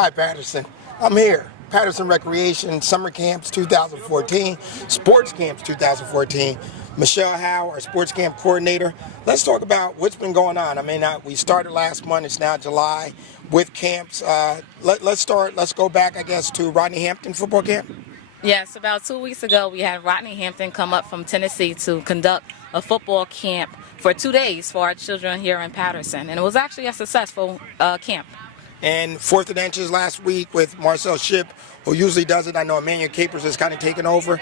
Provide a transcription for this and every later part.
Hi, Paterson. I'm here. Paterson Recreation Summer Camps 2014, Sports Camps 2014. Michelle Howe, our sports camp coordinator. Let's talk about what's been going on. I mean, we started last month. It's now July with camps. Let's start. Let's go back, I guess, to Rodney Hampton football camp. Yes, about 2 weeks ago, we had Rodney Hampton come up from Tennessee to conduct a football camp for 2 days for our children here in Paterson. And it was actually a successful camp. And Fourth and Inches last week with Marcel Ship, who usually does it. I know Emmanuel Capers has kind of taken over.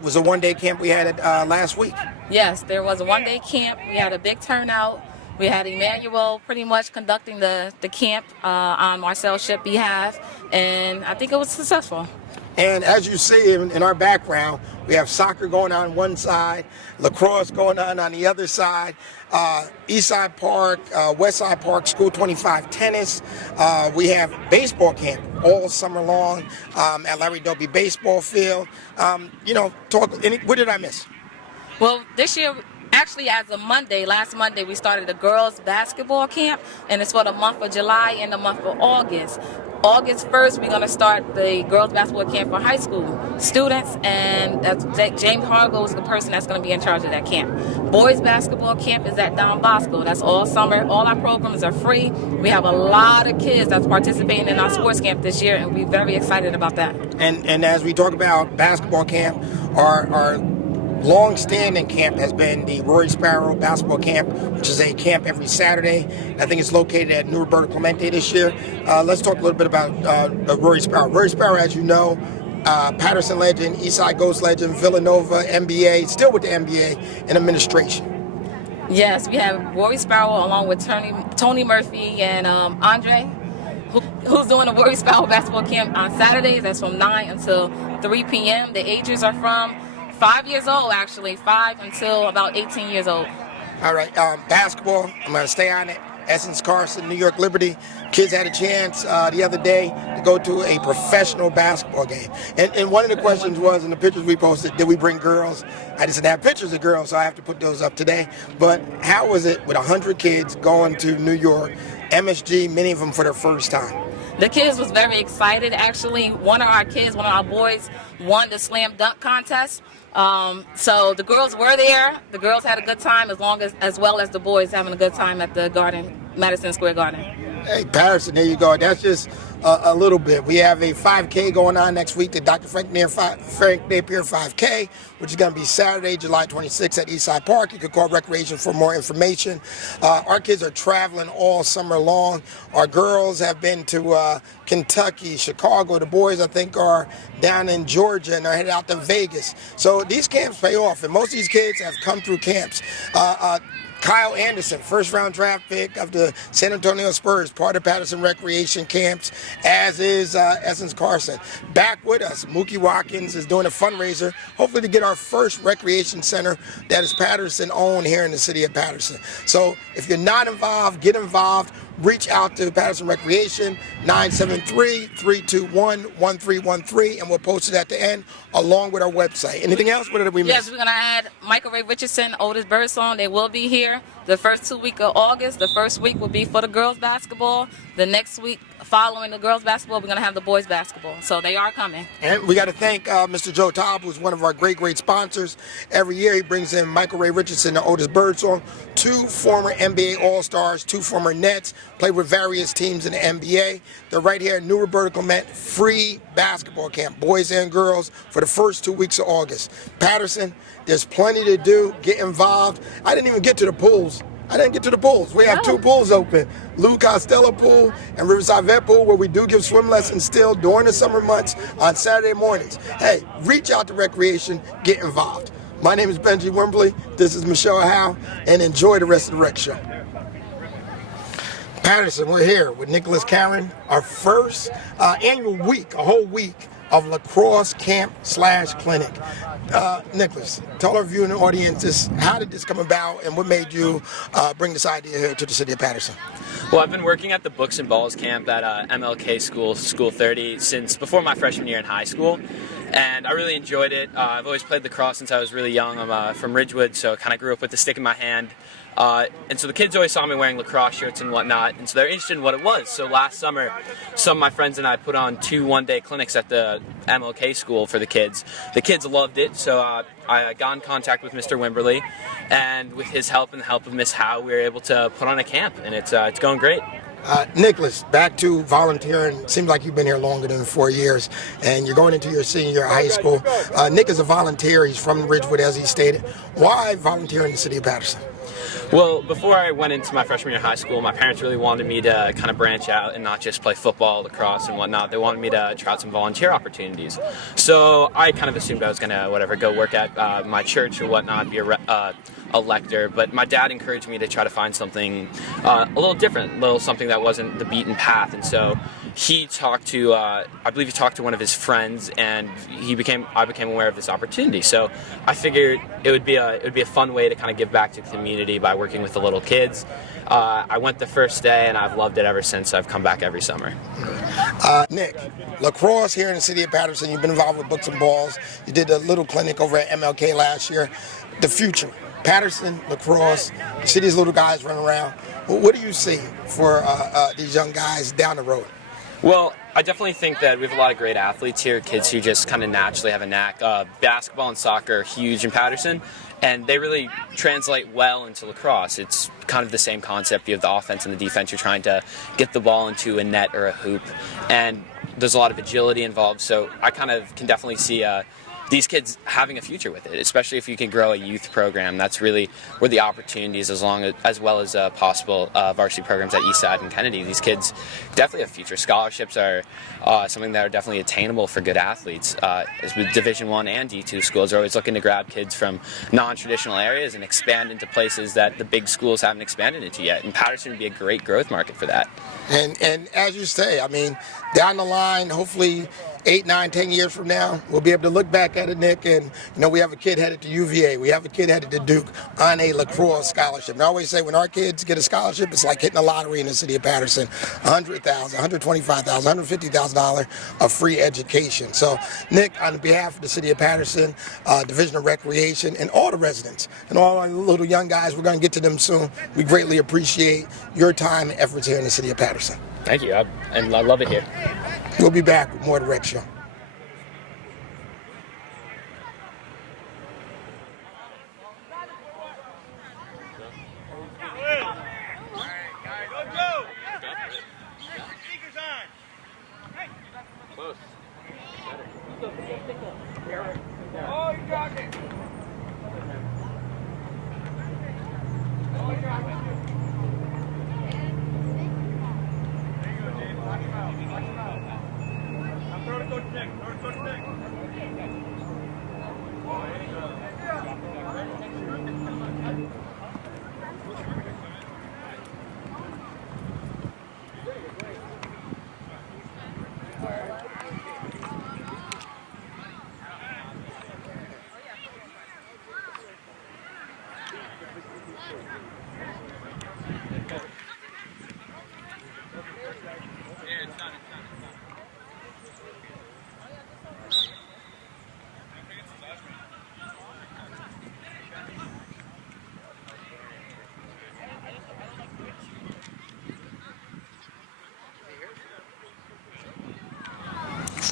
Was a one-day camp we had last week. Yes, there was a one-day camp. We had a big turnout. We had Emmanuel pretty much conducting the camp on Marcel Ship's behalf, and I think it was successful. And as you see in our background, we have soccer going on one side, lacrosse going on the other side, Eastside Park, Westside Park, School 25 tennis. We have baseball camp all summer long at Larry Doby Baseball Field. What did I miss? Well, this year, actually as of last Monday, we started a girls basketball camp, and it's for the month of July and the month of August. August 1st, we're going to start the girls basketball camp for high school students, and James Hargo is the person that's going to be in charge of that camp. Boys basketball camp is at Don Bosco. That's all summer. All our programs are free. We have a lot of kids that's participating in our sports camp this year, and we're very excited about that. And as we talk about basketball camp, our long-standing camp has been the Rory Sparrow Basketball Camp, which is a camp every Saturday. I think it's located at New Roberto Clemente this year. Let's talk a little bit about Rory Sparrow. Rory Sparrow, as you know, Paterson legend, Eastside Ghost legend, Villanova, MBA, still with the MBA in administration. Yes, we have Rory Sparrow along with Tony Murphy and Andre, who's doing the Rory Sparrow Basketball Camp on Saturdays. That's from 9 until 3 p.m. The ages are from 5 years old, actually, 5 until about 18 years old. All right, basketball, I'm going to stay on it. Essence Carson, New York Liberty. Kids had a chance the other day to go to a professional basketball game. And one of the questions was, in the pictures we posted, did we bring girls? I just didn't have pictures of girls, so I have to put those up today. But how was it with 100 kids going to New York, MSG, many of them for their first time? The kids was very excited. Actually, one of our boys won the slam dunk contest. So the girls were there. The girls had a good time as well as the boys having a good time at the Madison Square Garden. Hey, Paterson, there you go. That's just a little bit. We have a 5K going on next week, the Dr. Frank Napier 5K, which is going to be Saturday, July 26th at Eastside Park. You can call Recreation for more information. Our kids are traveling all summer long. Our girls have been to Kentucky, Chicago. The boys, I think, are down in Georgia, and they're headed out to Vegas. So these camps pay off, and most of these kids have come through camps. Kyle Anderson, first-round draft pick of the San Antonio Spurs, part of Paterson Recreation Camps, as is Essence Carson. Back with us, Mookie Watkins is doing a fundraiser, hopefully to get our first recreation center that is Paterson-owned here in the city of Paterson. So if you're not involved, get involved. Reach out to Paterson Recreation, 973-321-1313, and we'll post it at the end along with our website. Anything else? What did we miss? Yes, we're going to add Michael Ray Richardson, Otis Birdsong. They will be here the first 2 weeks of August. The first week will be for the girls basketball. The next week following the girls basketball, we're going to have the boys basketball. So they are coming. And we got to thank Mr. Joe Taub, who's one of our great sponsors. Every year he brings in Michael Ray Richardson and Otis Birdsong, 2 former NBA All-Stars, 2 former Nets, played with various teams in the NBA. They're right here at New Roberto Clemente, free basketball camp, boys and girls, for the first 2 weeks of August. Paterson, there's plenty to do. Get involved. I didn't even get to the pools. We have 2 pools open, Lou Costello Pool and Riverside Vet Pool, where we do give swim lessons still during the summer months on Saturday mornings. Hey, reach out to Recreation, get involved. My name is Benji Wembley. This is Michelle Howe, and enjoy the rest of the Rec Show. Paterson, we're here with Nicholas Karen, our first annual week, a whole week of lacrosse camp/clinic. Nicholas, tell our viewing audience how did this come about and what made you bring this idea here to the city of Paterson? Well, I've been working at the Books and Balls camp at MLK School 30, since before my freshman year in high school. And I really enjoyed it. I've always played lacrosse since I was really young. I'm from Ridgewood, so kind of grew up with the stick in my hand. And so the kids always saw me wearing lacrosse shirts and whatnot, and so they're interested in what it was. So last summer, some of my friends and I put on 2 one-day clinics at the MLK school for the kids. The kids loved it, so I got in contact with Mr. Wimberly, and with his help and the help of Miss Howe, we were able to put on a camp, and it's going great. Nicholas, back to volunteering. Seems like you've been here longer than 4 years, and you're going into your senior year of high school. Nick is a volunteer. He's from Ridgewood, as he stated. Why volunteer in the city of Paterson? Well, before I went into my freshman year of high school, my parents really wanted me to kind of branch out and not just play football, lacrosse, and whatnot. They wanted me to try out some volunteer opportunities. So I kind of assumed I was going to, go work at my church or whatnot, be a lector. But my dad encouraged me to try to find something a little different, something that wasn't the beaten path. And so he talked to, I believe he talked to one of his friends, and I became aware of this opportunity. So I figured it would be a fun way to kind of give back to the community by working with the little kids. I went the first day, and I've loved it ever since. I've come back every summer. Nick, lacrosse here in the city of Paterson. You've been involved with Books and Balls. You did a little clinic over at MLK last year. The future, Paterson, lacrosse, the city's little guys running around. What do you see for these young guys down the road? Well, I definitely think that we have a lot of great athletes here, kids who just kind of naturally have a knack. Basketball and soccer are huge in Paterson, and they really translate well into lacrosse. It's kind of the same concept. You have the offense and the defense. You're trying to get the ball into a net or a hoop, and there's a lot of agility involved, so I kind of can definitely see these kids having a future with it, especially if you can grow a youth program. That's really where the opportunities, as well as possible varsity programs at Eastside and Kennedy. These kids definitely have future. Scholarships are something that are definitely attainable for good athletes. As with Division I and D2 schools, are always looking to grab kids from non-traditional areas and expand into places that the big schools haven't expanded into yet. And Paterson would be a great growth market for that. And as you say, I mean, down the line, hopefully 8, 9, 10 years from now, we'll be able to look back at it, Nick, and we have a kid headed to UVA, we have a kid headed to Duke on a lacrosse scholarship. And I always say when our kids get a scholarship, it's like hitting a lottery in the city of Paterson. $100,000, $125,000, $150,000 of free education. So, Nick, on behalf of the city of Paterson, Division of Recreation, and all the residents, and all our little young guys, we're going to get to them soon. We greatly appreciate your time and efforts here in the city of Paterson. Thank you, and I love it here. We'll be back with more of the Rec Show.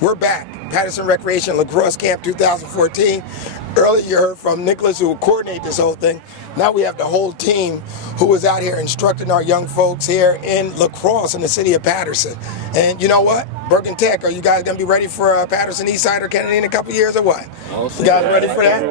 We're back. Paterson Recreation Lacrosse Camp 2014. Earlier you heard from Nicholas, who will coordinate this whole thing. Now we have the whole team who is out here instructing our young folks here in lacrosse in the city of Paterson. And you know what? Bergen Tech, are you guys going to be ready for Paterson, Eastside, or Kennedy in a couple years or what? You guys ready for that?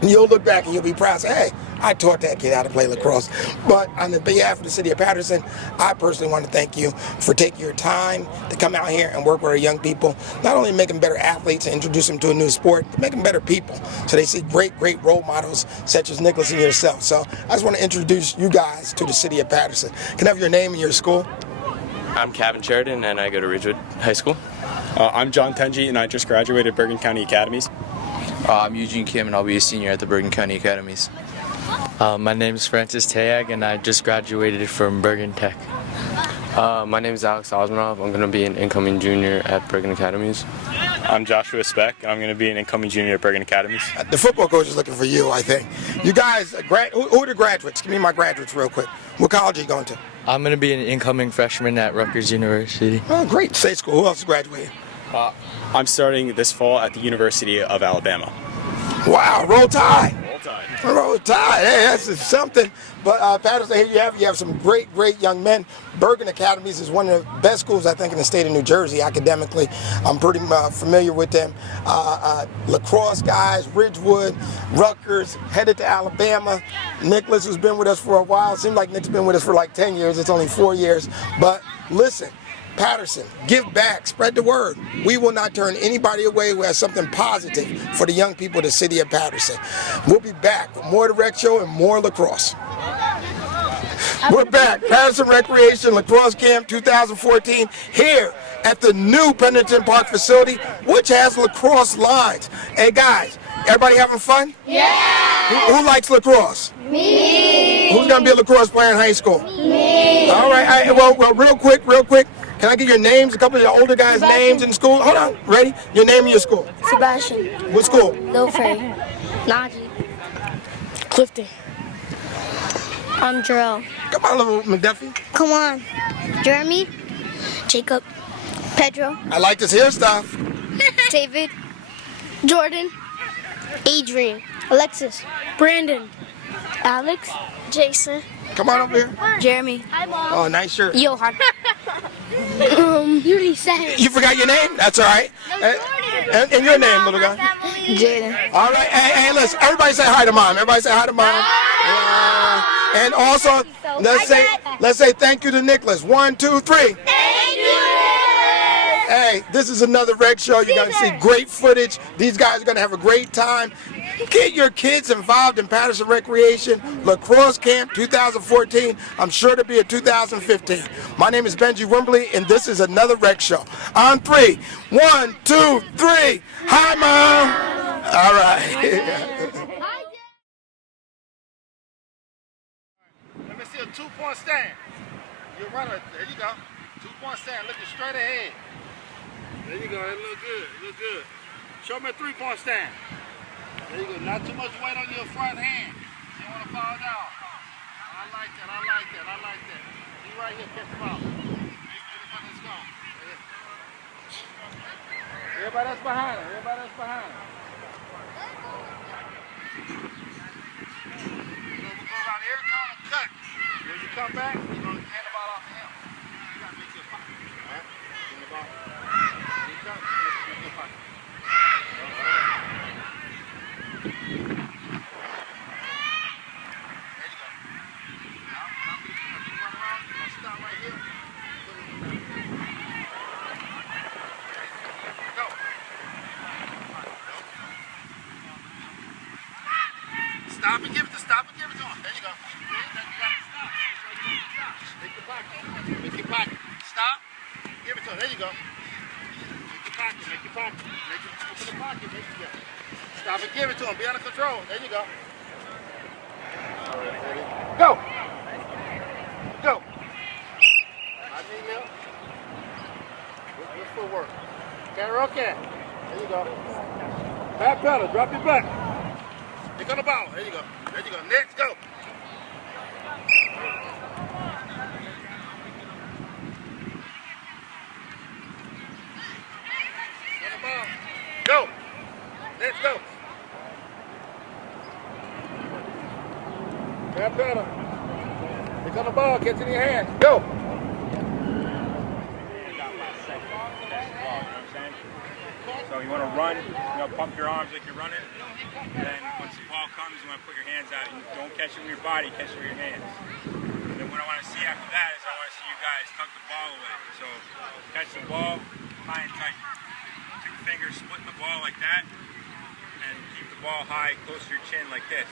You'll look back and you'll be proud. Say, hey, I taught that kid how to play lacrosse. But on the behalf of the city of Paterson, I personally want to thank you for taking your time to come out here and work with our young people. Not only make them better athletes and introduce them to a new sport, but make them better people. So they see great role models such as Nicholas and yourself. So I just want to introduce you guys to the city of Paterson. Can I have your name and your school? I'm Kevin Sheridan, and I go to Ridgewood High School. I'm John Tenji, and I just graduated Bergen County Academies. I'm Eugene Kim, and I'll be a senior at the Bergen County Academies. My name is Francis Tayag, and I just graduated from Bergen Tech. My name is Alex Osmanov. I'm going to be an incoming junior at Bergen Academies. I'm Joshua Speck, and I'm going to be an incoming junior at Bergen Academies. The football coach is looking for you, I think. You guys, who are the graduates? Give me my graduates real quick. What college are you going to? I'm going to be an incoming freshman at Rutgers University. Oh, great. State school. Who else is graduating? I'm starting this fall at the University of Alabama. Wow, roll tide. Roll Tide. Roll tide. Hey, that's something. But Paterson, here you have some great young men. Bergen Academies is one of the best schools, I think, in the state of New Jersey academically. I'm pretty familiar with them. Lacrosse guys, Ridgewood, Rutgers, headed to Alabama. Nicholas, who's been with us for a while. It seems like Nick's been with us for like 10 years. It's only 4 years. But listen, Paterson, give back, spread the word. We will not turn anybody away who has something positive for the young people of the city of Paterson. We'll be back with more of the Rec Show and more lacrosse. We're back, Paterson Recreation Lacrosse Camp 2014 here at the new Pennington Park facility, which has lacrosse lines. Hey guys, everybody having fun? Yeah! Who likes lacrosse? Me! Who's gonna be a lacrosse player in high school? Me! All right, well, real quick. Can I get your names? A couple of the older guys' names in school. Hold on, ready? Your name and your school. Sebastian. What school? Lilfrey. Najee. Clifton. I'm Jarrell. Come on, little McDuffie. Come on. Jeremy. Jacob. Pedro. I like this hairstyle. David. Jordan. Adrian. Alexis. Brandon. Alex. Jason. Come on over here. Jeremy. Oh, nice shirt. Johan. You already said it. You forgot your name? That's all right. And your name, little guy? Jaden. All right. Hey, listen. Everybody say hi to mom. Everybody say hi to mom. And also, let's say thank you to Nicholas. 1, 2, 3. Thank you. Hey, this is another Rec Show. You're going to see great footage. These guys are going to have a great time. Get your kids involved in Paterson Recreation Lacrosse Camp 2014. I'm sure to be a 2015. My name is Benji Wimbley, and this is another Rec Show. On 3. 1, 2, 3. Hi, Mom. All right. Let me see a 2-point stand. You run it. There you go. 2-point stand. Looking straight ahead. There you go. That look good. Look good. Show me a 3-point stand. There you go. Not too much weight on your front hand. You don't want to fall down. I like that. You right here. Catch the ball. Let's go. Everybody that's behind him. Here come cut. When you come back, you're going to hand the ball off to him. You got to make your pocket. All right? Hand the ball. Here you come. Make your pocket. There you go. Now, you run around. You're going to stop right here. Go. Stop and give it to him. There you go. Make your pocket. Stop. Give it to him. There you go. Make your pocket. Open the pocket. Stop and give it to him. Be under control. There you go. Go. I need milk. What's footwork? Okay. There you go. Back pedal. Drop your butt. Pick on the ball. There you go. Next, go. On the ball. Go. Let's go. Back pedal. Pick on the ball. Catch it in your hands. Go. So you want to run, pump your arms like you're running. And then once the ball comes, you want to put your hands out. You don't catch it with your body, catch it with your hands. And then what I want to see after that is I want to see you guys tuck the ball away. So catch the ball high and tight. 2 fingers splitting the ball like that. And keep the ball high, close to your chin like this.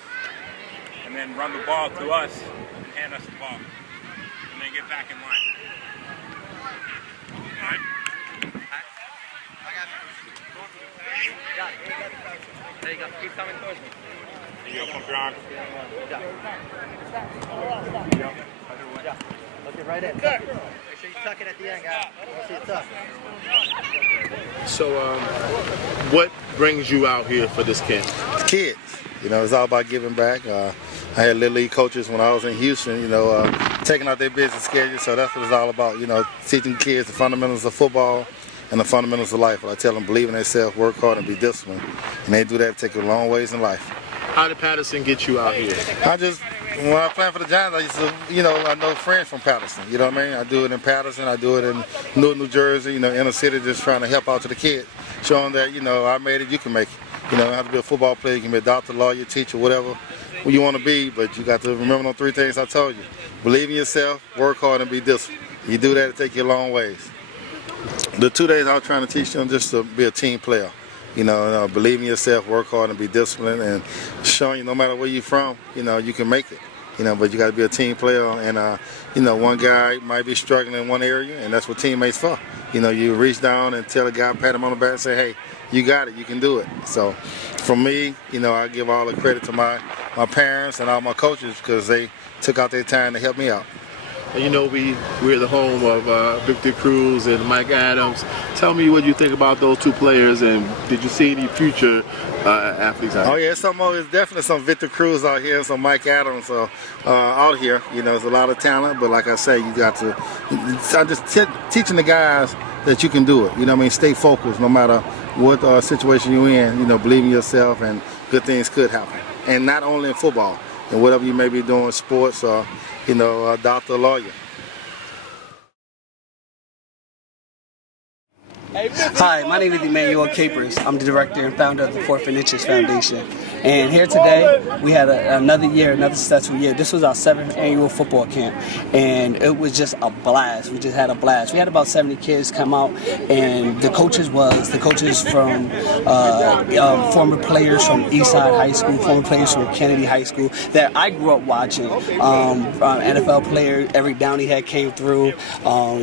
And then run the ball to us and hand us the ball. And then get back in line. All right? There you go. Keep coming towards me. There you go, pump your arms. Look it right in. Make sure you tuck it at the end, guys. See it tuck. So, what brings you out here for this camp? Kids. You know, it's all about giving back. I had Little League coaches when I was in Houston, you know, taking out their busy schedule. So that's what it's all about, you know, teaching kids the fundamentals of football and the fundamentals of life. I tell them, believe in themselves, work hard, and be disciplined. And they do that, take you a long ways in life. How did Paterson get you out here? When I played for the Giants, I used to, you know, I know friends from Paterson. You know what I mean? I do it in Paterson. I do it in Newark, New Jersey, you know, inner city, just trying to help out to the kids, showing that, you know, I made it, you can make it. You know, you don't have to be a football player. You can be a doctor, lawyer, teacher, whatever you want to be, but you got to remember those 3 things I told you. Believe in yourself, work hard, and be disciplined. You do that, it take you a long ways. The 2 days I was trying to teach them just to be a team player. You know, believe in yourself, work hard, and be disciplined, and showing you no matter where you're from, you know, you can make it. You know, but you got to be a team player, and you know, one guy might be struggling in one area, and that's what teammates for. You know, you reach down and tell a guy, pat him on the back, and say, hey, you got it, you can do it. So, for me, you know, I give all the credit to my parents and all my coaches because they took out their time to help me out. And you know, we're the home of Victor Cruz and Mike Adams. Tell me what you think about those 2 players, and did you see any future athletes out here? Oh yeah, it's definitely some Victor Cruz out here, some Mike Adams out here. You know, there's a lot of talent, but like I say, you got to. I'm just teaching the guys that you can do it. You know what I mean? Stay focused no matter what situation you're in. You know, believe in yourself, and good things could happen. And not only in football, and whatever you may be doing, sports or, you know, a doctor, lawyer. Hi, my name is Emmanuel Capers. I'm the director and founder of the Fourth and Inches Foundation. And here today, we had another successful year. This was our 7th annual football camp, and it was just a blast. We just had a blast. We had about 70 kids come out, and the coaches from former players from Eastside High School, former players from Kennedy High School that I grew up watching. NFL player Eric Downey had came through,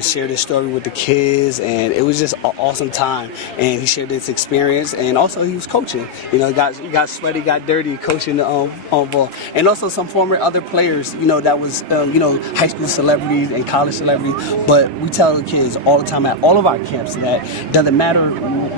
shared his story with the kids, and it was just an awesome time. And he shared his experience, and also he was coaching. You know, he got sweaty, got dirty coaching on ball, and also some former other players, you know, that was you know, high school celebrities and college celebrities. But we tell the kids all the time at all of our camps that doesn't matter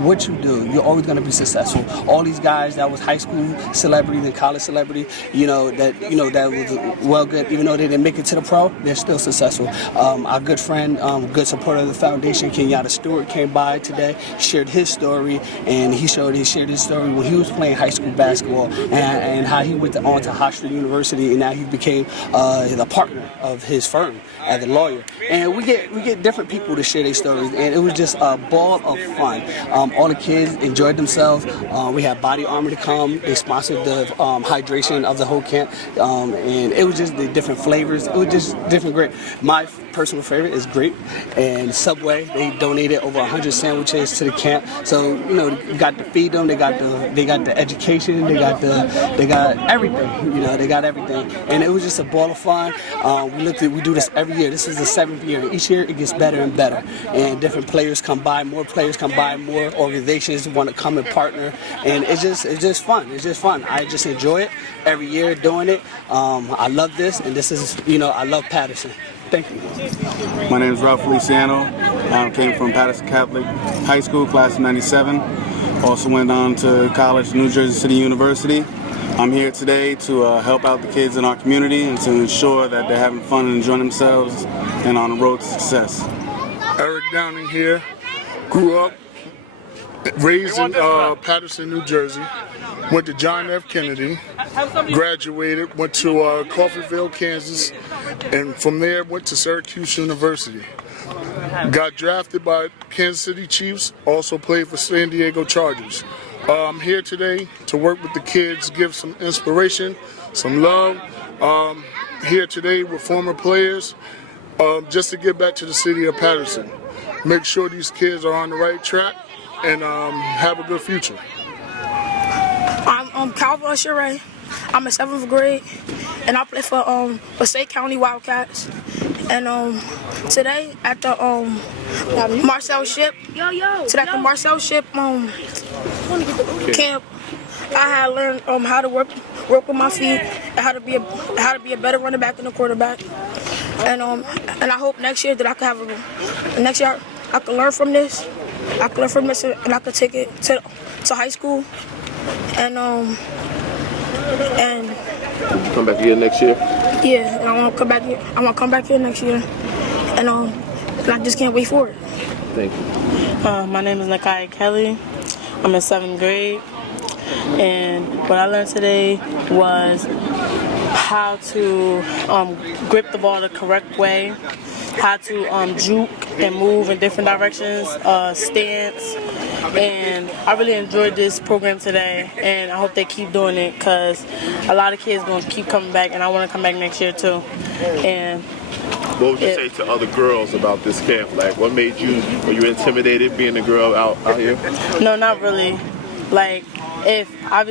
what you do, you're always going to be successful. All these guys that was high school celebrities and college celebrities, you know, that was well good, even though they didn't make it to the pro, they're still successful. Our good friend, good supporter of the foundation, Kenyatta Stewart, came by today, shared his story, and he shared his story when he was playing high school basketball, and how he went on to Hofstra University, and now he became the partner of his firm as a lawyer. And we get different people to share their stories, and it was just a ball of fun. All the kids enjoyed themselves. We had Body Armor to come. They sponsored the hydration of the whole camp, and it was just the different flavors. It was just different, great. My personal favorite is grape, and Subway. They donated over 100 sandwiches to the camp. So, you know, you got to feed them. They got the education. They got everything. You know, they got everything, and it was just a ball of fun. We do this every year. This is the 7th year. Each year it gets better and better, and different players come by, more organizations want to come and partner, and it's just fun. It's just fun. I just enjoy it every year doing it. I love this, and this is, you know, I love Paterson. Thank you. My name is Ralph Feliciano. I came from Paterson Catholic High School, class of '97. Also went on to college, New Jersey City University. I'm here today to help out the kids in our community and to ensure that they're having fun and enjoying themselves and on the road to success. Eric Downing here. Grew up, raised in Paterson, New Jersey. Went to John F. Kennedy. Graduated, went to Coffeyville, Kansas, and from there went to Syracuse University. Got drafted by Kansas City Chiefs, also played for San Diego Chargers. I'm here today to work with the kids, give some inspiration, some love. Here today with former players, just to get back to the city of Paterson. Make sure these kids are on the right track and have a good future. I'm Calvin Sherray. I'm in 7th grade, and I play for Passaic County Wildcats. And today at the Marcel Ship, camp, I had learned how to work with my feet, and how to be a better running back than a quarterback. and I hope next year that I can have next year I can learn from this. I can learn from this, and I can take it to high school, and Come back here next year? yeah, and I want to come back here. I want to come back here next year, and I just can't wait for it. Thank you. My name is Nakai Kelly. I'm in 7th grade, and what I learned today was how to grip the ball the correct way, how to juke and move in different directions, stance, and I really enjoyed this program today, and I hope they keep doing it because a lot of kids are going to keep coming back, and I want to come back next year too. And what would you say to other girls about this camp? Like, what made you, were you intimidated being a girl out here? No, not really. Like, if I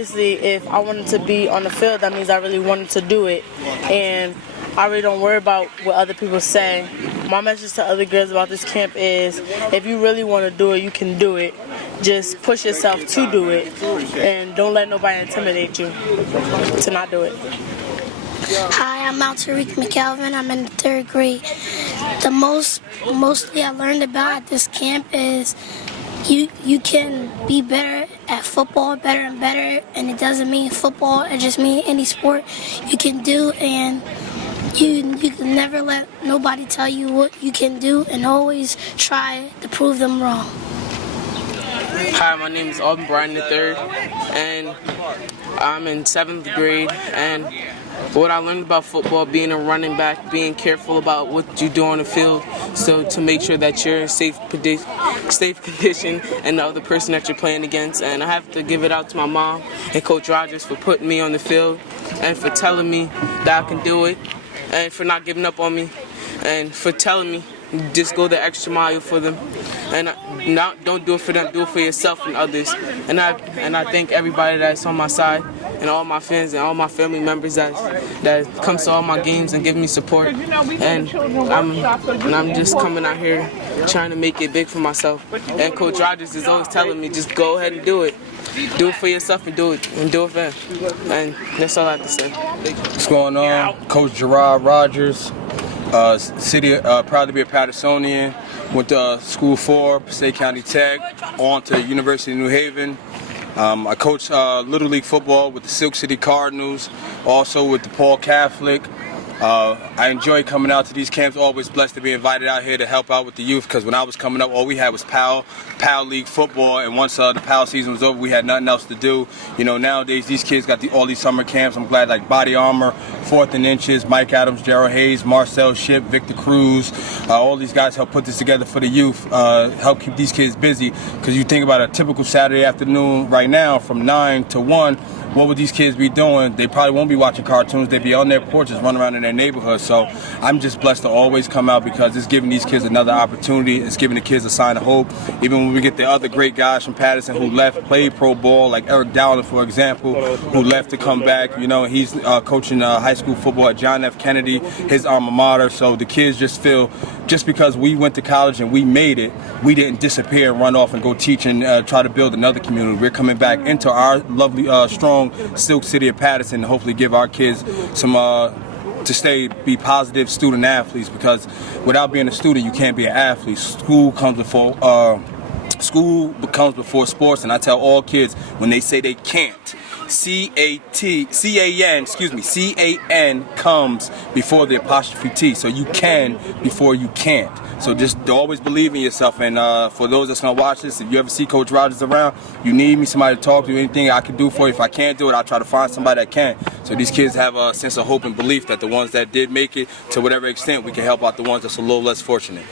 wanted to be on the field, that means I really wanted to do it. And I really don't worry about what other people say. My message to other girls about this camp is, if you really want to do it, you can do it. Just push yourself to do it, and don't let nobody intimidate you to not do it. Hi, I'm Tariq McAlvin. I'm in the 3rd grade. Mostly I learned about at this camp is you can be better at football, better and better, and it doesn't mean football, it just means any sport you can do, and you can never let nobody tell you what you can do, and always try to prove them wrong. Hi, my name is Alden Bryan III, and I'm in 7th grade, and what I learned about football, being a running back, being careful about what you do on the field, so to make sure that you're in safe condition and the other person that you're playing against. And I have to give it out to my mom and Coach Rogers for putting me on the field and for telling me that I can do it, and for not giving up on me, and for telling me just go the extra mile for them, and don't do it for them, do it for yourself and others. And I thank everybody that's on my side, and all my fans and all my family members that comes to all my games and give me support. And I'm just coming out here trying to make it big for myself. And Coach Rogers is always telling me, just go ahead and do it. Do it for yourself and do it for them. And that's all I have to say. What's going on? Coach Gerard Rogers. Proud to be a Patersonian. Went to School 4, Passaic County Tech, on to University of New Haven. I coach Little League football with the Silk City Cardinals, also with the Paul Catholic. I enjoy coming out to these camps. Always blessed to be invited out here to help out with the youth, because when I was coming up, all we had was PAL League football, and once the PAL season was over, we had nothing else to do. You know, nowadays these kids got all these summer camps. I'm glad, like Body Armor, 4th and Inches, Mike Adams, Gerald Hayes, Marcel Ship, Victor Cruz, all these guys help put this together for the youth, help keep these kids busy. Because you think about a typical Saturday afternoon right now from 9 to 1, what would these kids be doing? They probably won't be watching cartoons. They'd be on their porches, running around in their neighborhood. So I'm just blessed to always come out, because it's giving these kids another opportunity. It's giving the kids a sign of hope. Even when we get the other great guys from Paterson who left, played pro ball, like Eric Dowler, for example, who left to come back. You know, he's coaching high school football at John F. Kennedy, his alma mater. So the kids just feel, just because we went to college and we made it, we didn't disappear and run off and go teach and try to build another community. We're coming back into our lovely, strong Silk City of Paterson to hopefully give our kids some to be positive student athletes, because without being a student you can't be an athlete. School comes before sports, and I tell all kids, when they say they can't, C-A-N comes before the apostrophe T. So you can before you can't. So just always believe in yourself. And for those that's gonna watch this, if you ever see Coach Rogers around, you need me, somebody to talk to, anything I can do for you. If I can't do it, I'll try to find somebody that can. So these kids have a sense of hope and belief that the ones that did make it, to whatever extent, we can help out the ones that's a little less fortunate.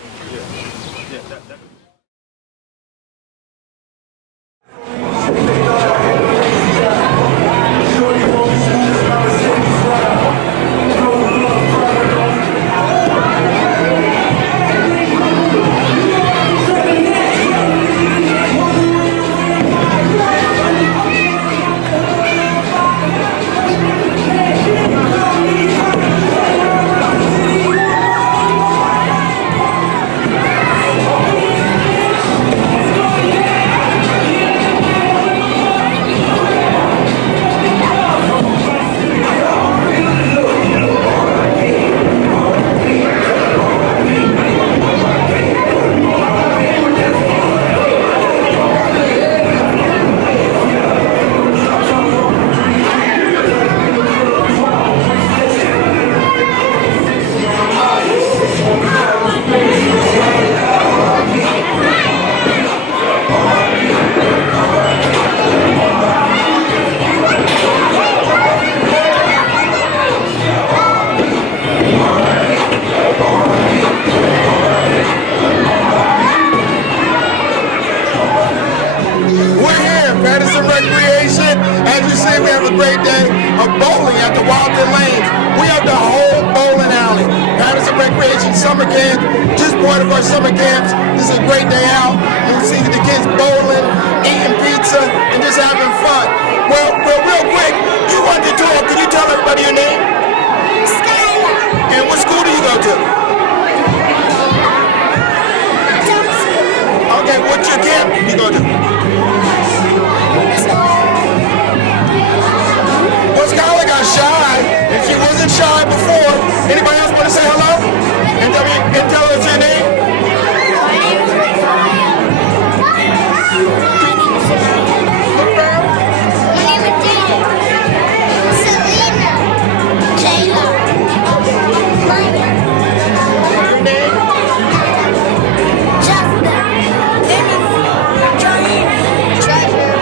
Recreation. As you see, we have a great day of bowling at the Walton Lanes. We have the whole bowling alley. Paterson Recreation Summer Camp, just part of our summer camps. This is a great day out. You'll see the kids bowling, eating pizza, and just having fun. Well, real quick, you wanted to talk. Can you tell everybody your name? Skylar. And what school do you go to? Okay, what's your camp you go to? Well, Skylar got shy, and she wasn't shy before. Anybody else want to say hello? And tell us your name? My name is Victoria. My name is Sophia. My name is David. Selena. Jayla. Maya. Your name? Justin. Treasure.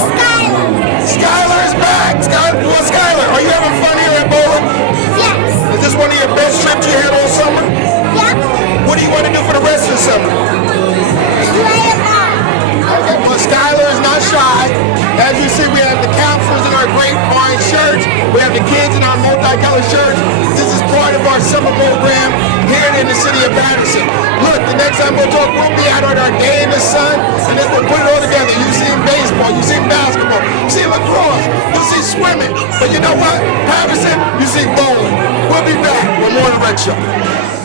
Skylar. Skylar's back. Well, Skylar, are you having fun here at bowling? Yes. Is this one of your best trips you had all summer? Yep. What do you want to do for the rest of the summer? Play a lot. Okay, well, Skylar is not shy. As you see, we have the counselors in our great orange shirts. We have the kids in our multicolored shirts. This is part of our summer program here in the city of Paterson. Look, the next time we'll talk, we'll be out on our day in the sun, and then we'll put it all together. You see baseball, you see basketball, you see lacrosse, you see swimming. But you know what? Paterson, you see bowling. We'll be back with more of the Red Show.